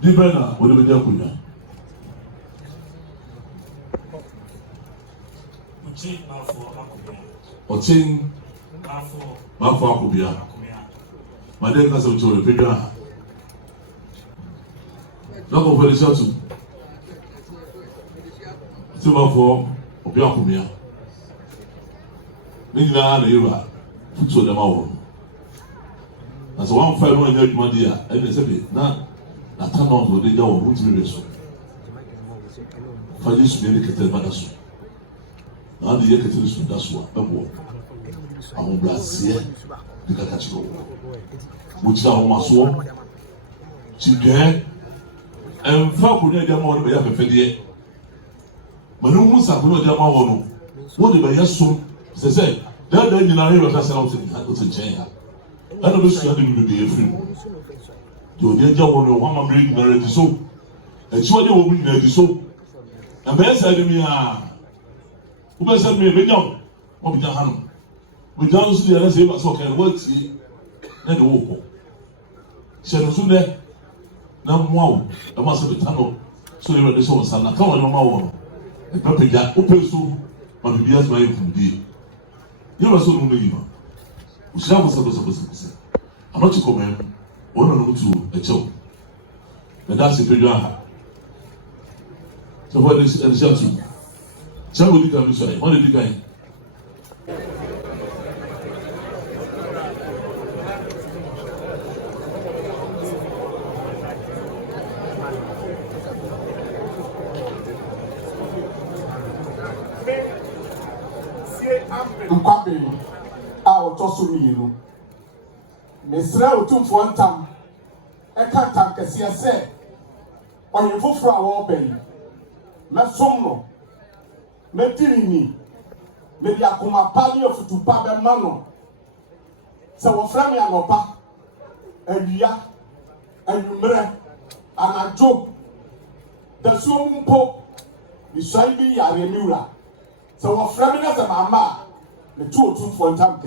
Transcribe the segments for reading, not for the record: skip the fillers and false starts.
Dibena, what do we do? Ochin Mafo Akubia. My dear cousin to the figure. Not over the shuttle. Silver for Obiakumia. Nina and Eva put to them out. As one fell on your money, and they said, Not a turn off with the door, which we so. For this medicated Madasu. Now the Yakatis, that's what the war. I won't blast here, the Catachro. Which is our muscle. She can, and Falcon, their money, we have a fedier. Manumus, I know their mawano. What did I just soon say? That day in our area, that's out in China. I don't wish you to be a free. You did your one bring married so. And so you will bring married so. And best said to me, who best said me, young, what be done? We don't see the other same as okay, what's he? Then the walk. She was there. Now, wow, I must have a tunnel. So you were the soul, son. I come on your mouth. And probably that open so, but be as my food. You are so moving. We shall have some. I'm not to comment. One or two, a choke. And that's the figure. So, what is the shelter? Shall we come this way? What did you guys? Nkwabe a otoso mienu mesra otumfo ntam eka ntam kese ase oyin foforo a wo ben mesom no medini me dia kuma pa ni ofutu pa be ma no se wo fra me anopa awia anumre anajo da so mpo ni sai bi yare miura se wo fra me na se mama the two or two for time.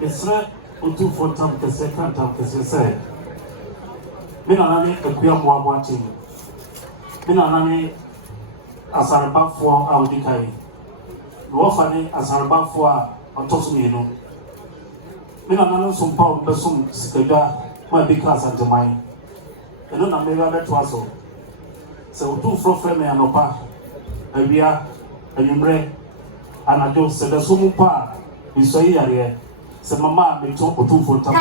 Mesra utu for tam kese kan tam kese say. Mina nani ekuya muabwati. Mina nani asarabafo a odi kai. No fa ni asarabafo a otoso mienu. Mina nani sompa o besum sikadwa ma bi ka asanteman. Eno na mewa beto aso. Se utu for frame anopa. Awia anumre anajo se da somu pa bisoyi yare. Se mama me to otu for tam.